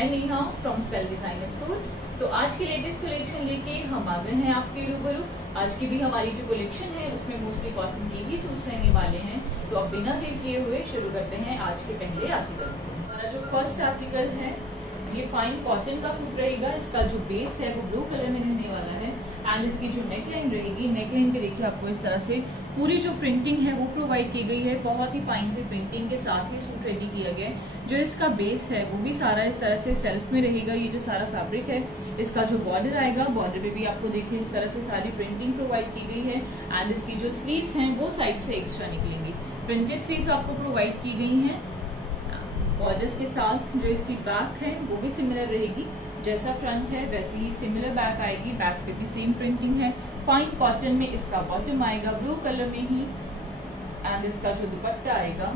मैं Neha from spell designer suits. तो आज की लेटेस्ट कलेक्शन लेके हम आ गए हैं आपके रूबरू। आज की भी हमारी जो कलेक्शन है उसमें मोस्टली कॉटन के ही सूट्स रहने वाले हैं। तो अब बिना देर किए हुए शुरू करते हैं आज के पहले आर्टिकल से। हमारा जो फर्स्ट आर्टिकल है ये फाइन कॉटन का सूट रहेगा। इसका जो बेस है वो ब्लू कलर में रहने वाला है एंड इसकी जो नेकलाइन रहेगी, नेकलाइन पे देखिए आपको इस तरह से पूरी जो प्रिंटिंग है वो प्रोवाइड की गई है। बहुत ही फाइन सी प्रिंटिंग के साथ ही सूट रेडी किया गया है। जो इसका बेस है वो भी सारा इस तरह से सेल्फ में रहेगा। ये जो सारा फैब्रिक है, इसका जो बॉर्डर आएगा, बॉर्डर पे भी आपको देखिए इस तरह से सारी प्रिंटिंग प्रोवाइड की गई है एंड इसकी जो स्लीव्स हैं वो साइड से एक्स्ट्रा निकलेंगी। प्रिंटेड स्लीव्स आपको प्रोवाइड की गई हैं बॉर्डर्स के साथ। जो इसकी बैक है वो भी सिमिलर रहेगी, जैसा फ्रंट है वैसे ही सिमिलर बैक आएगी। बैक पे भी सेम प्रिंटिंग है। फाइन कॉटन में इसका बॉटम आएगा ब्लू कलर में ही एंड इसका जो दुपट्टा आएगा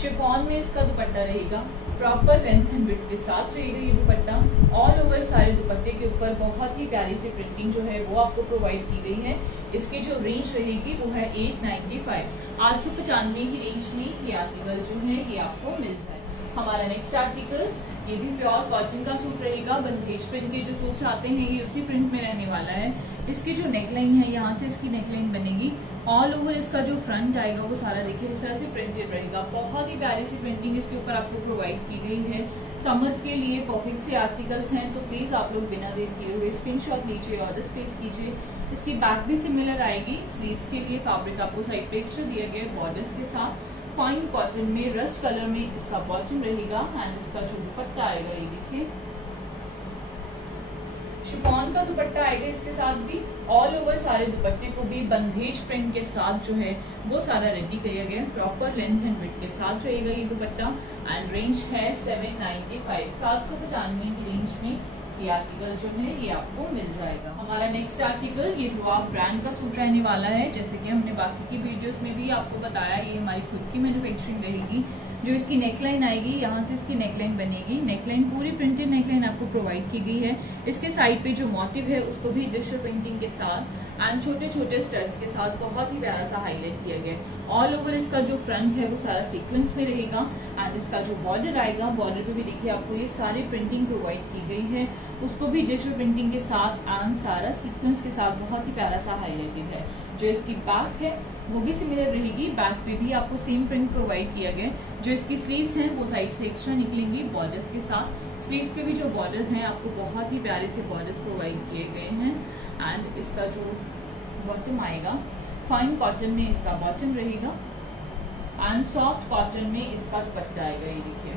शिफॉन में इसका दुपट्टा रहेगा। प्रॉपर लेंथ एंड विड्थ के साथ रहेगा ये दुपट्टा। ऑल ओवर सारे दुपट्टे के ऊपर बहुत ही प्यारी सी प्रिंटिंग जो है वो आपको प्रोवाइड की गई है। इसकी जो रेंज रहेगी वो है 895, 895 की रेंज में ये आर्टिकल जो है ये आपको मिल जाए। हमारा नेक्स्ट आर्टिकल ये भी प्योर कॉटन का सूट रहेगा। बंदेज प्रिंट के जो सूट्स आते हैं ये उसी प्रिंट में रहने वाला है। इसकी जो नेकलाइन है यहाँ से इसकी नेकलाइन बनेगी। ऑल ओवर इसका जो फ्रंट आएगा वो सारा देखिए इस तरह से प्रिंटेड रहेगा। बहुत ही प्यारी सी प्रिंटिंग इसके ऊपर आपको प्रोवाइड की गई है। समर्स के लिए परफेक्ट से आर्टिकल्स हैं, तो प्लीज़ आप लोग बिना देर किए हुए स्क्रीनशॉट लीजिए, ऑर्डर प्लेस कीजिए। इसकी बैक भी सिमिलर आएगी। स्लीव्स के लिए फैब्रिक आपको साइड पे एक्स्ट्रा दिया गया है बॉर्डर्स के साथ। फाइन कॉटन में रस्ट कलर में इसका बॉटम रहेगा एंड इसका जो दुपट्टा आएगा ये देखिए शिफॉन का दुपट्टा आएगा इसके साथ भी। ऑल ओवर सारे दुपट्टे को भी बंदेज प्रिंट के साथ जो है वो सारा रेडी किया गया है। प्रॉपर लेंथ एंड विड्थ के साथ रहेगा ये दुपट्टा एंड रेंज है 795, 795 की रेंज में ये आर्टिकल जो है ये आपको मिल जाएगा। हमारा नेक्स्ट आर्टिकल ये रुआब ब्रांड का सूट रहने वाला है। जैसे कि हमने बाकी की वीडियोस में भी आपको बताया, ये हमारी खुद की मैन्युफैक्चरिंग रहेगी। जो इसकी नेकलाइन आएगी यहाँ से इसकी नेकलाइन बनेगी। नेकलाइन पूरी प्रिंटेड नेकलाइन आपको प्रोवाइड की गई है। इसके साइड पे जो मोटिव है उसको भी डिजिटल प्रिंटिंग के साथ एंड छोटे छोटे स्टड्स के साथ बहुत ही प्यारा सा हाईलाइट किया गया है। ऑल ओवर इसका जो फ्रंट है वो सारा सीक्वेंस में रहेगा एंड इसका जो बॉर्डर आएगा, बॉर्डर पे भी देखिए आपको ये सारी प्रिंटिंग प्रोवाइड की गई है। उसको भी डिजिटल प्रिंटिंग के साथ एंड सारा सीक्वेंस के साथ बहुत ही प्यारा सा हाईलाइटेड है। जो इसकी बैक है वो भी सिमिलर रहेगी। बैक पे भी आपको सेम प्रिंट प्रोवाइड किया गया है। जो इसकी स्लीव्स हैं वो साइड से एक्स्ट्रा निकलेंगी बॉर्डर्स के साथ। स्लीव्स पे भी जो बॉर्डर्स हैं आपको बहुत ही प्यारे से बॉर्डर्स प्रोवाइड किए गए हैं एंड इसका जो बॉटम आएगा फाइन कॉटन में इसका बॉटम रहेगा एंड सॉफ्ट कॉटन में इसका दुपट्टा आएगा। ये देखिए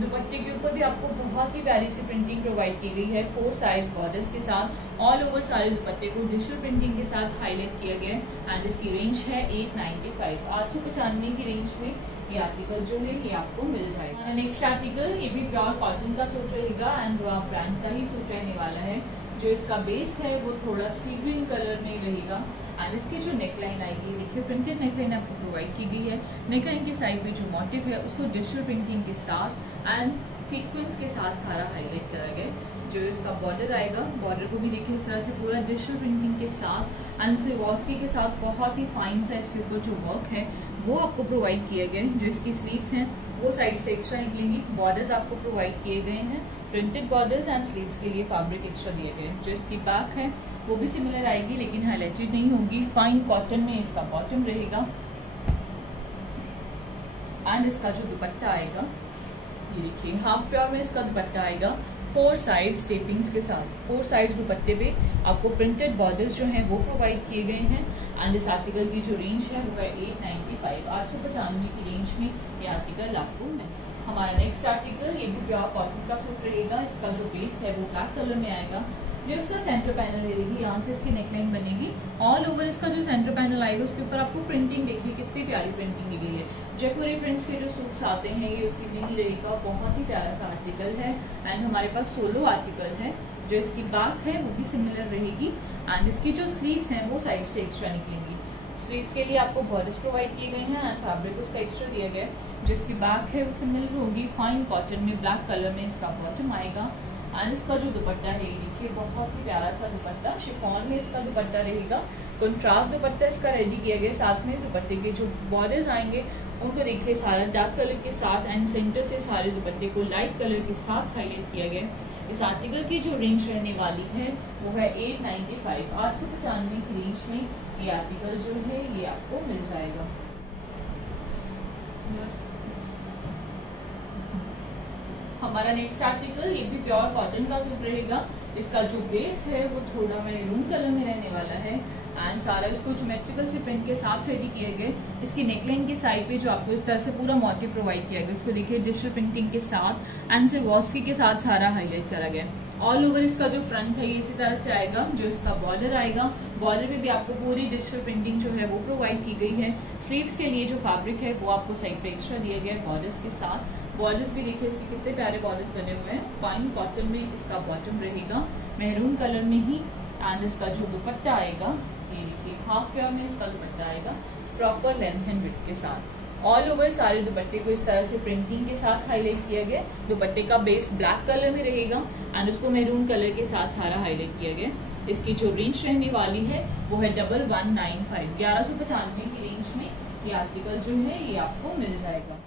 दुपट्टे के ऊपर भी आपको बहुत ही प्यारी सी प्रिंटिंग प्रोवाइड की गई है 4 साइज बॉर्डर्स के साथ। ऑल ओवर सारे दुपट्टे को डिजिटल प्रिंटिंग के साथ हाईलाइट किया गया है एंड इसकी रेंज है 895, 895 की रेंज में ये आर्टिकल जो है ये आपको मिल जाएगा। नेक्स्ट आर्टिकल ये भी प्योर कॉटन का सूट रहेगा एंड रुआब ब्रांड का ही सूट रहने वाला है। जो इसका बेस है वो थोड़ा सी ग्रीन कलर में रहेगा एंड इसकी जो नेकलाइन आएगी देखिए प्रिंटेड नेकलाइन आपको प्रोवाइड की गई है। नेकलाइन के साइड में जो मोटिव है उसको डिजिटल प्रिंटिंग के साथ एंड सीक्वेंस के साथ सारा हाईलाइट करा गया। जो इसका बॉर्डर आएगा, बॉर्डर को भी देखिए इस तरह से पूरा डिजिटल प्रिंटिंग के साथ एंड सिरवॉस्की के साथ बहुत ही फाइन सा इसके ऊपर जो वर्क है वो आपको प्रोवाइड किया गया है। जो इसकी स्लीव्स हैं वो साइड से एक्स्ट्रा निकलेंगी। बॉर्डर्स आपको प्रोवाइड किए गए हैं, प्रिंटेड बॉर्डर्स एंड स्लीव्स के लिए फैब्रिक एक्स्ट्रा दिए गए हैं। जो इसकी बैक है वो भी सिमिलर आएगी लेकिन हाईलाइटेड नहीं होगी। फाइन कॉटन में इसका बॉटम रहेगा एंड इसका जो दुपट्टा आएगा ये देखिए हाफ प्योर में इसका दुपट्टा आएगा 4 साइड स्टेपिंग्स के साथ। 4 साइड दुपट्टे पे आपको प्रिंटेड बॉर्डर्स जो हैं वो प्रोवाइड किए गए हैं एंड इस आर्टिकल की जो रेंज है वो है 895, 895 की रेंज में ये आर्टिकल आपको मिलेगा। हमारा नेक्स्ट आर्टिकल ये भी प्योर कॉटन का सूट रहेगा। इसका जो बेस है वो ब्लैक कलर में आएगा। जो इसका सेंटर पैनल रहेगी यहाँ से इसकी नेकलाइन बनेगी। ऑल ओवर इसका जो सेंटर पैनल आएगा उसके ऊपर आपको प्रिंटिंग देखिए कितनी प्यारी प्रिंटिंग दी गई है। जयपुरी प्रिंट्स के जो सूट्स आते हैं ये उसी में ही रहेगा। बहुत ही प्यारा सा आर्टिकल है एंड हमारे पास सोलो आर्टिकल है। जो इसकी बैक है वो भी सिमिलर रहेगी एंड इसकी जो स्लीव्स हैं वो साइड से एक्स्ट्रा निकलेंगी। स्लीव्स के लिए आपको बॉर्डर्स प्रोवाइड किए गए हैं एंड फैब्रिक उसका एक्स्ट्रा दिया गया है। जो इसकी बैक है वो सिमिलर होगी। फाइन कॉटन में ब्लैक कलर में इसका बॉटम आएगा एंड इसका जो दुपट्टा है ये देखिए बहुत ही प्यारा सा दुपट्टा शिफॉन में इसका दुपट्टा रहेगा। कंट्रास्ट दुपट्टा इसका रेडी किया गया। साथ में दुपट्टे के जो बॉर्डर्स आएंगे उनको देखिए सारा डार्क कलर के साथ एंड सेंटर से सारे दुपट्टे को लाइट कलर के साथ हाईलाइट किया गया। इस आर्टिकल की जो रेंज रहने वाली है वो है 895, 895 की रेंज में ये आर्टिकल जो है ये आपको मिल जाएगा। हमारा नेक्स्ट आर्टिकल ये भी प्योर कॉटन का सूट रहेगा। इसका जो बेस है वो थोड़ा मैरून कलर में रहने वाला है एंड सारा इसको ज्योमेट्रिकल से प्रिंट के साथ रेडी किया गया। इसकी नेकलाइन के साइड पे जो आपको इस तरह से पूरा मोटिव प्रोवाइड किया गया, उसको देखिए डिजिटल प्रिंटिंग के साथ एंड सिर्वॉस्की के साथ सारा हाईलाइट करा गया। ऑल ओवर इसका जो फ्रंट है ये इसी तरह से आएगा। जो इसका बॉर्डर आएगा, बॉर्डर पे भी आपको पूरी डिजिटल प्रिंटिंग जो है वो प्रोवाइड की गई है। स्लीव्स के लिए जो फैब्रिक है वो आपको साइड पे एक्स्ट्रा दिया गया है बॉर्डर्स के साथ। बॉर्डर्स भी देखिए इसके कितने प्यारे बॉर्डर्स बने हुए हैं। फाइन कॉटन में इसका बॉटम रहेगा, मैरून कलर में ही एंड इसका जो दुपट्टा आएगा ये देखिए हाफ प्योर में इसका दुपट्टा आएगा प्रॉपर लेंथ एंड विड्थ के साथ। ऑल ओवर सारे दुपट्टे को इस तरह से प्रिंटिंग के साथ हाईलाइट किया गया। दुपट्टे का बेस ब्लैक कलर में रहेगा एंड उसको मैरून कलर के साथ सारा हाईलाइट किया गया। इसकी जो रेंज रहने वाली है वो है 1195, 1195 की रेंज में ये आर्टिकल जो है ये आपको मिल जाएगा।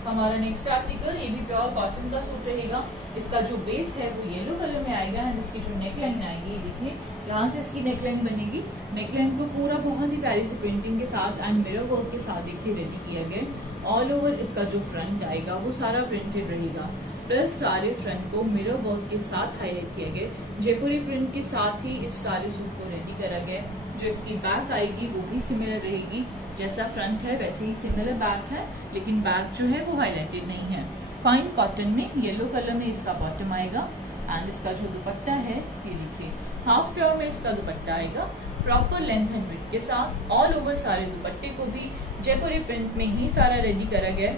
हमारा नेक्स्ट आर्टिकल ये भी प्योर कॉटन का सूट रहेगा। इसका जो बेस है वो येलो कलर में आएगा एंड इसकी जो नेकलाइन आएगी ये देखिए यहाँ से इसकी नेकलाइन बनेगी। नेकलाइन को पूरा बहुत ही प्यारी सी प्रिंटिंग के साथ एंड मिरर वर्क के साथ देखिए रेडी किया गया। ऑल ओवर इसका जो फ्रंट आएगा वो सारा प्रिंटेड रहेगा, प्लस सारे फ्रंट को मिरर वर्क के साथ हाईलाइट किया गया। जयपुरी प्रिंट के साथ ही इस सारे सूट को रेडी करा गया। जो इसकी बैक आएगी वो भी सिमिलर रहेगी, जैसा फ्रंट है वैसे ही सिमिलर बैक है, लेकिन बैक जो है वो हाईलाइटेड नहीं है। फाइन कॉटन में येलो कलर में इसका बॉटम आएगा एंड इसका जो दुपट्टा है ये देखिए हाफ प्योर में इसका दुपट्टा आएगा प्रॉपर लेंथ एंड विड्थ के साथ। ऑल ओवर सारे दुपट्टे को भी जयपुरी प्रिंट में ही सारा रेडी करा गया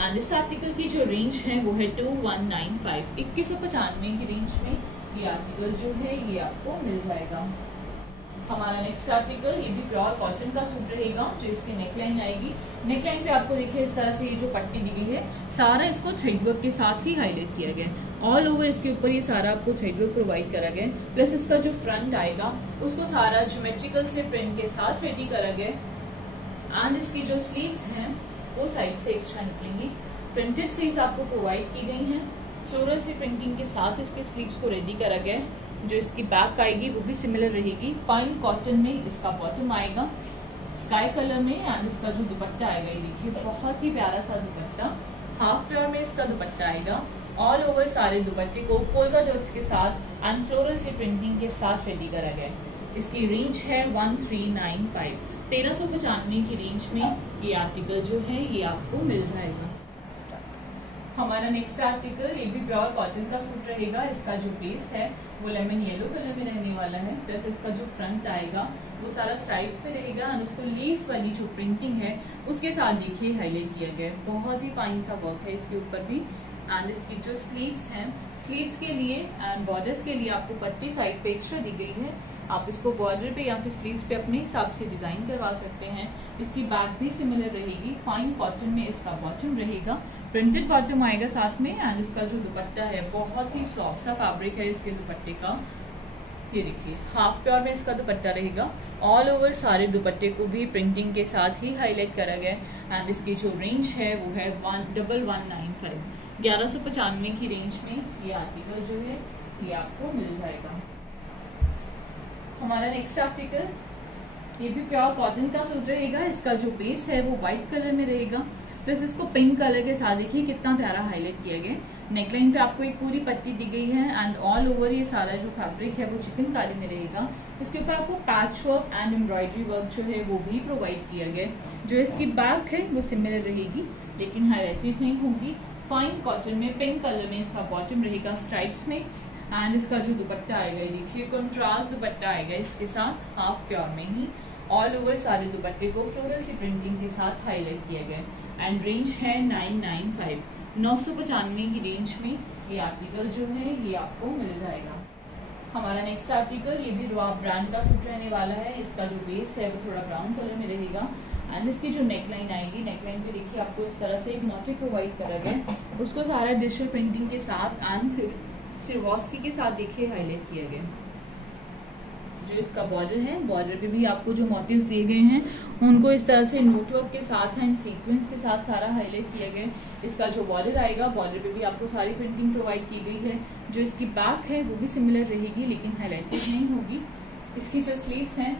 एंड इस आर्टिकल की जो रेंज है वो है 2195, 2195 की रेंज में ये आर्टिकल जो है ये आपको मिल जाएगा। हमारा नेक्स्ट आर्टिकल ये भी प्योर कॉटन का सूट रहेगा। जो इसकी नेकलाइन आएगी, नेकलाइन पे आपको देखिए इस तरह से ये जो पट्टी दी गई है सारा इसको थ्रेड वर्क के साथ ही हाईलाइट किया गया। ऑल ओवर इसके ऊपर ये सारा आपको थ्रेड वर्क प्रोवाइड करा गया, प्लस इसका जो फ्रंट आएगा उसको सारा ज्योमेट्रिकल से प्रिंट के साथ रेडी करा गया एंड इसकी जो स्लीव्स हैं वो साइड से एक्स्ट्रा निकलेंगी। प्रिंटेड स्लीव्स आपको प्रोवाइड की गई हैं, फ्लोरल से प्रिंटिंग के साथ इसके स्लीव्स को रेडी करा गया। जो इसकी बैक आएगी वो भी सिमिलर रहेगी। फाइन कॉटन में इसका बॉटम आएगा स्काई कलर में एंड इसका जो दुपट्टा आएगा ये देखिए बहुत ही प्यारा सा दुपट्टा हाफ प्योर में इसका दुपट्टा आएगा। ऑल ओवर सारे दुपट्टे को पोल्का डॉट्स के साथ एंड फ्लोरल से प्रिंटिंग के साथ रेडी करा गया। इसकी रेंज है 1395, 1395 की रेंज में ये आर्टिकल जो है ये आपको मिल जाएगा। हमारा नेक्स्ट आर्टिकल ये भी प्योर कॉटन का सूट रहेगा। इसका जो बेस है वो लेमन येलो कलर में रहने वाला है, प्लस इसका जो फ्रंट आएगा वो सारा स्ट्राइप्स पे रहेगा एंड उसको लीव्स वाली जो प्रिंटिंग है उसके साथ देखिए हाईलाइट किया गया है। बहुत ही फाइन सा वर्क है इसके ऊपर भी एंड इसकी जो स्लीव्स हैं, स्लीव्स के लिए एंड बॉर्डर्स के लिए आपको पट्टी साइड पे एक्स्ट्रा दी गई है। आप इसको बॉर्डर पे या फिर स्लीव्स पे अपने हिसाब से डिजाइन करवा सकते हैं। इसकी बैक भी सिमिलर रहेगी। फाइन कॉटन में इसका बॉटम रहेगा, प्रिंटेड बॉटम आएगा साथ में एंड इसका जो दुपट्टा है बहुत ही सॉफ्ट सा फैब्रिक है इसके दुपट्टे का। ये देखिए हाफ प्योर में इसका दुपट्टा रहेगा। ऑल ओवर सारे दुपट्टे को भी प्रिंटिंग के साथ ही हाईलाइट करा गया एंड इसकी जो रेंज है वो है 1195, 1195 की रेंज में ये आर्टिकल जो है ये आपको मिल जाएगा। हमारा नेक्स्ट आर्टिकल ये भी प्योर कॉटन का सूट रहेगा। इसका जो बेस है वो व्हाइट कलर में रहेगा, प्लस इसको पिंक कलर के साथ देखिए कितना प्यारा हाईलाइट किया गया। नेकलाइन पे आपको एक पूरी पट्टी दी गई है एंड ऑल ओवर ये सारा जो फैब्रिक है वो चिकनकारी में रहेगा। इसके ऊपर आपको patch work and embroidery work जो है वो भी प्रोवाइड किया गया। जो इसकी बैक है वो सिमिलर रहेगी लेकिन हाईलाइटेड नहीं होगी। फाइन कॉटन में पिंक कलर में इसका बॉटम रहेगा स्ट्राइप्स में एंड इसका जो दुपट्टा आएगा देखिए कंट्रास्ट दुपट्टा आएगा इसके साथ हाफ प्योर में ही। ऑल ओवर सारे दुपट्टे को फ्लोरल सी प्रिंटिंग के साथ हाईलाइट किया गया एंड रेंज है 995, 995 की रेंज में ये आर्टिकल जो है ये आपको मिल जाएगा। हमारा नेक्स्ट आर्टिकल ये भी रॉब ब्रांड का सूट रहने वाला है। इसका जो बेस है वो थोड़ा ब्राउन कलर में रहेगा एंड इसकी जो नेकलाइन आएगी, नेकलाइन पे देखिए आपको इस तरह से एक मोटिव प्रोवाइड करा गया, उसको सारा डिजिटल प्रिंटिंग के साथ एंड सिर्वॉस्की के साथ देखिए हाईलाइट किया गया। जो इसका बॉर्डर है, बॉर्डर पे भी आपको जो मोटिव्स दिए गए हैं उनको इस तरह से नोटवर्क के साथ एंड सीक्वेंस के साथ सारा हाईलाइट किया गया है। इसका जो बॉर्डर आएगा, बॉर्डर पे भी आपको सारी प्रिंटिंग प्रोवाइड की गई है। जो इसकी बैक है वो भी सिमिलर रहेगी लेकिन हाईलाइटेड नहीं होगी। इसकी जो स्लीव्स हैं,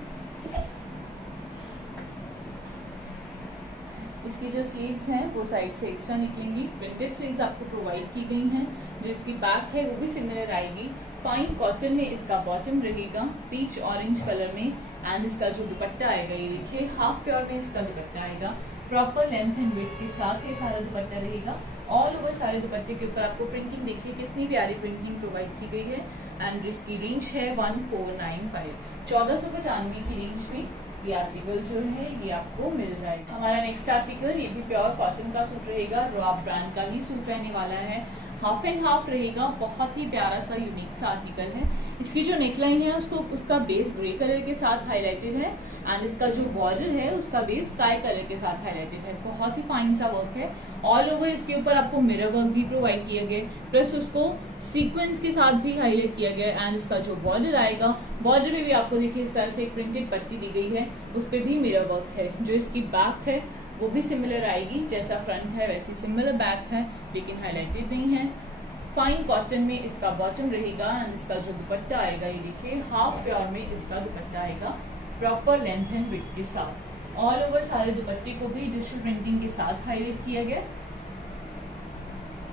इसकी जो स्लीव्स हैं वो साइड से एक्स्ट्रा निकलेंगी। प्रिंटेड स्लीव्स आपको प्रोवाइड की गई हैं। जो इसकी बैक है वो भी सिमिलर आएगी। फाइन कॉटन में इसका बॉटम रहेगा पीच ऑरेंज कलर में एंड इसका जो दुपट्टा आएगा ये देखिए हाफ प्योर में इसका दुपट्टा आएगा। प्रॉपर लेंथ एंड विड्थ के साथ ये सारा दुपट्टा रहेगा। ऑल ओवर सारे दुपट्टे के ऊपर आपको प्रिंटिंग देखिए कितनी प्यारी प्रिंटिंग प्रोवाइड की गई है। एंड इसकी रेंज है 1495, 1495 की रेंज में ये आर्टिकल जो है ये आपको मिल जाएगा। हमारा नेक्स्ट आर्टिकल ये भी प्योर कॉटन का सूट रहेगा। रॉब ब्रांड का ही सूट रहने वाला है। हाफ एंड हाफ रहेगा। बहुत ही प्यारा सा यूनिक सा आर्टिकल है। इसकी जो नेकलाइन है उसका बेस ग्रे कलर के साथ हाईलाइटेड है एंड इसका जो बॉर्डर है उसका बेस स्काई कलर के साथ हाईलाइटेड है। बहुत ही फाइन सा वर्क है। ऑल ओवर इसके ऊपर आपको मिरर वर्क भी प्रोवाइड किया गया, प्लस उसको सीक्वेंस के साथ भी हाईलाइट किया गया। एंड इसका जो बॉर्डर आएगा, बॉर्डर में भी आपको देखिए इस तरह से एक प्रिंटेड पट्टी दी गई है, उस पर भी मिरर वर्क है। जो इसकी बैक है वो भी सिमिलर आएगी, जैसा फ्रंट है वैसी सिमिलर बैक है लेकिन हाईलाइटेड नहीं है। फाइन कॉटन में इसका बॉटम रहेगा एंड इसका जो दुपट्टा आएगा ये देखिए हाफ प्योर में इसका दुपट्टा आएगा प्रॉपर लेंथ एंड विड्थ के साथ। ऑल ओवर सारे दुपट्टे को भी डिजिटल प्रिंटिंग के साथ हाईलाइट किया गया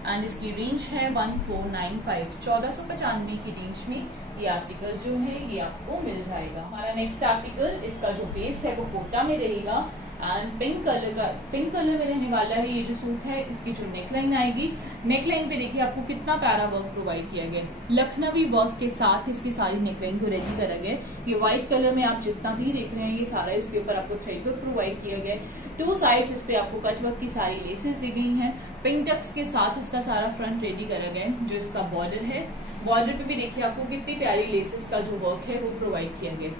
एंड इसकी रेंज है 1495, 1495 की रेंज में ये आर्टिकल जो है ये आपको मिल जाएगा। हमारा नेक्स्ट आर्टिकल, इसका जो बेस है वो कोटा में रहेगा एंड पिंक कलर में रहने वाला है। ये जो सूट है इसकी जो नेकलाइन आएगी, नेकलाइन पे देखिए आपको कितना प्यारा वर्क प्रोवाइड किया गया। लखनवी वर्क के साथ इसकी सारी नेकलाइन को रेडी करा गया। ये व्हाइट कलर में आप जितना भी देख रहे हैं ये सारा इसके ऊपर आपको थ्रेड वर्क प्रोवाइड किया गया। टू साइड्स इस पे आपको कट वर्क की सारी लेसेस दी गई हैं। पिंक टक्स के साथ इसका सारा फ्रंट रेडी करा गया है। जो इसका बॉर्डर है, बॉर्डर पे भी देखिए आपको कितनी प्यारी लेसेस का जो वर्क है वो प्रोवाइड किया गया।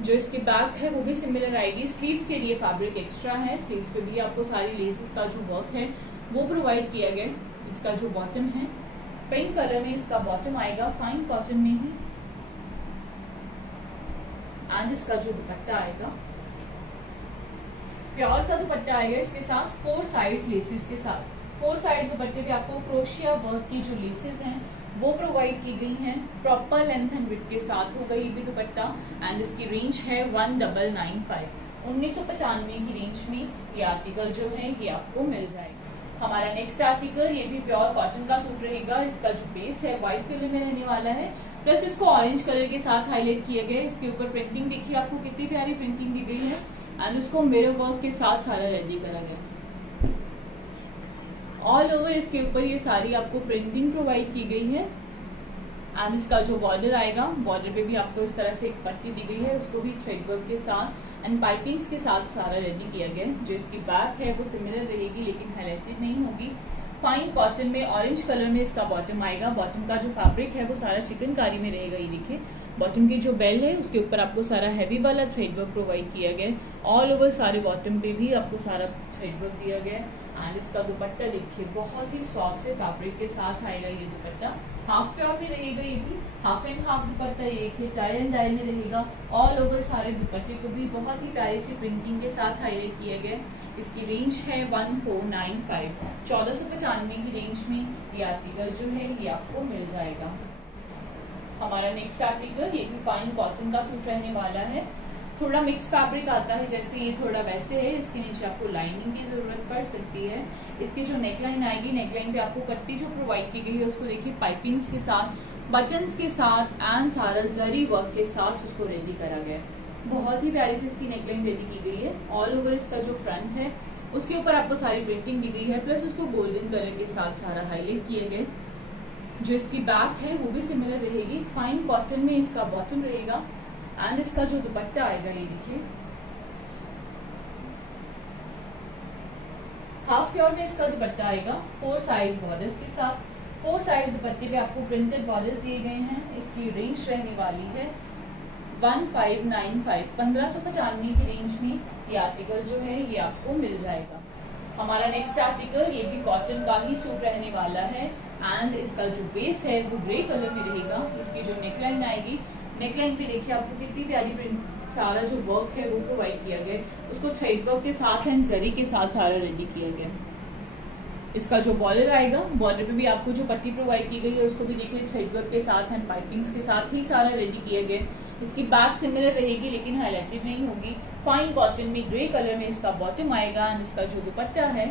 जो इसकी बैक है वो भी सिमिलर आएगी। स्लीव्स के लिए फैब्रिक एक्स्ट्रा है, स्लीव्स पे भी आपको सारी लेसेस का जो वर्क है वो प्रोवाइड किया गया। इसका जो बॉटम है पिंक कलर में इसका बॉटम आएगा, फाइन कॉटन में ही। एंड इसका जो दुपट्टा आएगा प्योर का दुपट्टा आएगा। इसके साथ 4 साइड्स लेसेस के साथ 4 साइड्स दुपट्टे पे आपको क्रोशिया वर्क की जो लेसेस हैं वो प्रोवाइड की गई हैं। प्रॉपर लेंथ एंड विड्थ के साथ होगा ये भी दुपट्टा एंड इसकी रेंज है 1995, 1995 की रेंज में ये आर्टिकल जो है ये आपको मिल जाएगा। हमारा नेक्स्ट आर्टिकल ये भी प्योर कॉटन का सूट रहेगा। इसका जो बेस है व्हाइट कलर में रहने वाला है, प्लस इसको ऑरेंज कलर के साथ हाईलाइट किया गया है। इसके ऊपर प्रिंटिंग देखिए आपको कितनी प्यारी प्रिंटिंग दी गई है एंड उसको मिरर वर्क के साथ सारा रेडी करा गया। ऑल ओवर इसके ऊपर ये सारी आपको प्रिंटिंग प्रोवाइड की गई है एंड इसका जो बॉर्डर आएगा, बॉर्डर पे भी आपको इस तरह से एक पट्टी दी गई है, उसको भी थ्रेड वर्क के साथ एंड पाइपिंग्स के साथ सारा रेडी किया गया है। जो इसकी बैक है वो सिमिलर रहेगी लेकिन हाईलाइटेड नहीं होगी। फाइन कॉटन में ऑरेंज कलर में इसका बॉटम आएगा। बॉटम का जो फैब्रिक है वो सारा चिकनकारी में रहेगा। ये देखिए बॉटम की जो बेल है उसके ऊपर आपको सारा हैवी वाला थ्रेड वर्क प्रोवाइड किया गया है। ऑल ओवर सारे बॉटम पे भी आपको सारा थ्रेड वर्क दिया गया है एंड इसका दुपट्टा देखिए बहुत ही सॉफ्ट से फैब्रिक के साथ आएगा। ये दुपट्टा हाफ प्योर में रहेगा, ये भी हाफ एंड हाफ दुपट्टा ये टाई एंड डाई में रहेगा। ऑल ओवर सारे दुपट्टे को भी बहुत ही प्यारी सी प्रिंटिंग के साथ हाईलाइट किया गया। इसकी रेंज है 1495, 1495 की रेंज में ये आर्टिकल जो है ये आपको मिल जाएगा। हमारा नेक्स्ट आर्टिकल ये भी फाइन कॉटन का सूट रहने वाला है। थोड़ा मिक्स फैब्रिक आता है, जैसे ये थोड़ा वैसे है। इसके नीचे आपको लाइनिंग की जरूरत पड़ सकती है। इसकी जो नेकलाइन आएगी, नेकलाइन पे आपको पट्टी जो प्रोवाइड की गई है उसको देखिए पाइपिंग्स के साथ, बटन्स के साथ एंड सारा जरी वर्क के साथ उसको रेडी करा गया है। बहुत ही प्यारी से इसकी नेकलाइन रेडी की गई है। ऑल ओवर इसका जो फ्रंट है उसके ऊपर आपको सारी प्रिंटिंग दी गई है, प्लस उसको गोल्डन कलर के साथ सारा हाईलाइट किए गए। जो इसकी बैक है वो भी सिमिलर रहेगी। फाइन कॉटन में इसका बॉटम रहेगा एंड इसका जो दुपट्टा आएगा ये देखिए हाफ प्योर में इसका दुपट्टा आएगा। 4 साइज बॉर्डर्स के साथ 4 साइज दुपट्टे पे आपको प्रिंटेड बॉर्डर्स दिए गए हैं। इसकी रेंज रहने वाली है 1595, 1595 की रेंज में ये आर्टिकल जो है ये आपको मिल जाएगा। हमारा नेक्स्ट आर्टिकल ये भी कॉटन का ही सूट रहने वाला है एंड इसका जो बेस है वो ग्रे कलर में रहेगा। इसकी जो नेकलाइन आएगी, नेकलाइन पे देखिए आपको कितनी प्यारी प्रिंट, सारा जो वर्क है वो प्रोवाइड किया गया है, उसको थ्रेड वर्क के साथ एंड जरी के साथ सारा रेडी किया गया है। इसका जो बॉर्डर आएगा, बॉर्डर पे भी आपको जो पट्टी प्रोवाइड की गई है उसको भी देखिए थ्रेड वर्क के साथ एंड पाइपिंग्स के साथ ही सारा रेडी किया गया है। इसकी बैक सिमिलर रहेगी लेकिन हाईलाइटेड नहीं होगी। फाइन कॉटन में ग्रे कलर में इसका बॉटम आएगा एंड इसका जो दुपट्टा है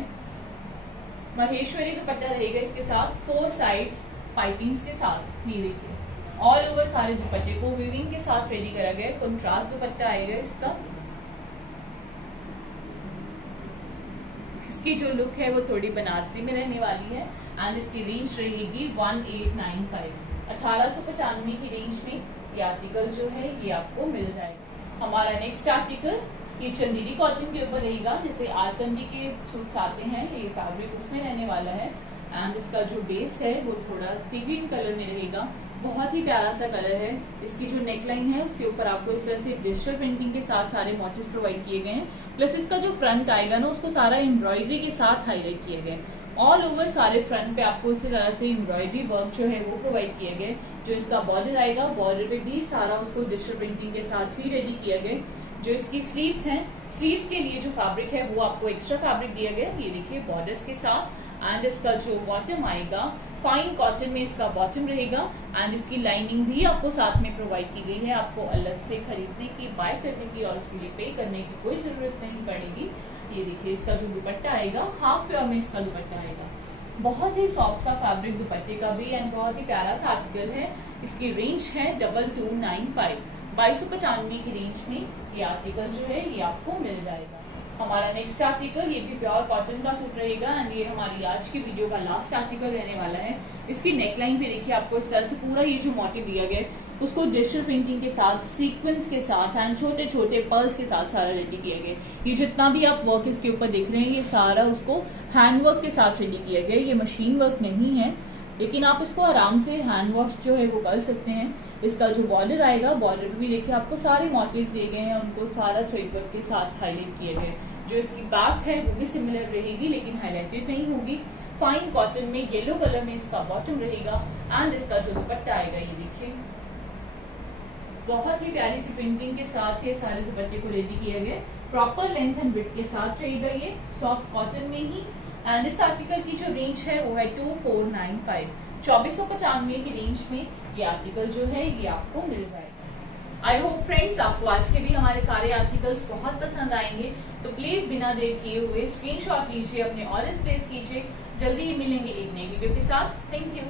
महेश्वरी दुपट्टा रहेगा इसके साथ 4 साइड्स पाइपिंग्स के साथ। ये देखिए ऑल ओवर सारे दुपट्टे को वीविंग के साथ रेडी करा गया है। कंट्रास्ट दुपट्टा आएगा इसका। इसकी जो लुक है वो थोड़ी बनारसी में रहने वाली है एंड इसकी रेंज रहेगी 1895। 1895 की रेंज में ये आर्टिकल जो है ये आपको मिल जाएगा। हमारा नेक्स्ट आर्टिकल ये चंदेरी कॉटन के ऊपर रहेगा, जैसे आरकंदी के सूट्स आते हैं ये फैब्रिक उसमें रहने वाला है एंड इसका जो बेस है वो थोड़ा सी ग्रीन कलर में रहेगा। बहुत ही प्यारा सा कलर है। इसकी जो नेकलाइन है उसके ऊपर आपको इस तरह से डिजिटल प्रिंटिंग के साथ सारे मोटिव्स प्रोवाइड किए गए हैं, प्लस इसका जो फ्रंट आएगा ना उसको सारा एम्ब्रॉयडरी के साथ हाईलाइट किया गया है। ऑल ओवर सारे फ्रंट पे आपको इसी तरह से एम्ब्रॉयडरी वर्क जो है वो प्रोवाइड किए गए। जो इसका बॉर्डर आएगा, बॉर्डर पे भी सारा उसको डिजिटल प्रिंटिंग के साथ ही रेडी किया गया। जो इसकी स्लीव्स हैं, स्लीव्स के लिए जो फैब्रिक है वो आपको एक्स्ट्रा फैब्रिक दिया गया, ये देखिए बॉर्डर्स के साथ। एंड इसका जो बॉटम आएगा फाइन कॉटन में इसका बॉटम रहेगा एंड इसकी लाइनिंग भी आपको साथ में प्रोवाइड की गई है। आपको अलग से खरीदने की, बाय करने की और इसके लिए पे करने की कोई जरूरत नहीं पड़ेगी। ये देखिए इसका जो दुपट्टा आएगा हाफ प्योर में इसका दुपट्टा आएगा। बहुत ही सॉफ्ट सा फैब्रिक दुपट्टे का भी एंड बहुत ही प्यारा सा आर्टिकल है। इसकी रेंज है 2295। 2295 की रेंज में ये आर्टिकल जो है ये आपको मिल जाएगा। हमारा नेक्स्ट आर्टिकल ये भी प्योर कॉटन का सूट रहेगा एंड ये हमारी आज की वीडियो का लास्ट आर्टिकल रहने वाला है। इसकी नेकलाइन पे देखिए आपको इस तरह से पूरा ये जो मोटिव दिया गया है उसको डिजिटल प्रिंटिंग के साथ, सीक्वेंस के साथ एंड छोटे छोटे पर्ल्स के साथ सारा रेडी किया गया। ये जितना भी आप वर्क इसके ऊपर देख रहे हैं ये सारा उसको हैंड वर्क के साथ रेडी किया गया। ये मशीन वर्क नहीं है लेकिन आप इसको आराम से हैंड वॉश जो है वो कर सकते हैं। इसका जो बॉर्डर आएगा, बॉर्डर पे भी देखिए आपको सारे मोटिव्स दिए गए हैं, उनको सारा थ्रेड वर्क के साथ हाईलाइट किए गए। जो इसकी बैक है वो भी सिमिलर रहेगी लेकिन हाईलाइटेड नहीं होगी। फाइन कॉटन में येलो कलर में इसका बॉटम रहेगा एंड इसका जो दुपट्टा आएगा ये देखिए बहुत ही प्यारी सी प्रिंटिंग के साथ ये सारे दुपट्टे को रेडी किया गया। प्रॉपर लेंथ एंड विड्थ के साथ रहेगा ये सॉफ्ट कॉटन में ही। एंड इस आर्टिकल की जो रेंज है वो है 2495। 2495 की रेंज में ये आर्टिकल जो है ये आपको मिल जाएगा। आई होप फ्रेंड्स आपको आज के भी हमारे सारे आर्टिकल्स बहुत पसंद आएंगे, तो प्लीज बिना देर किए हुए स्क्रीनशॉट लीजिए, अपने ऑर्डर्स प्लेस कीजिए। जल्दी ही मिलेंगे एक नई वीडियो के साथ। Thank you.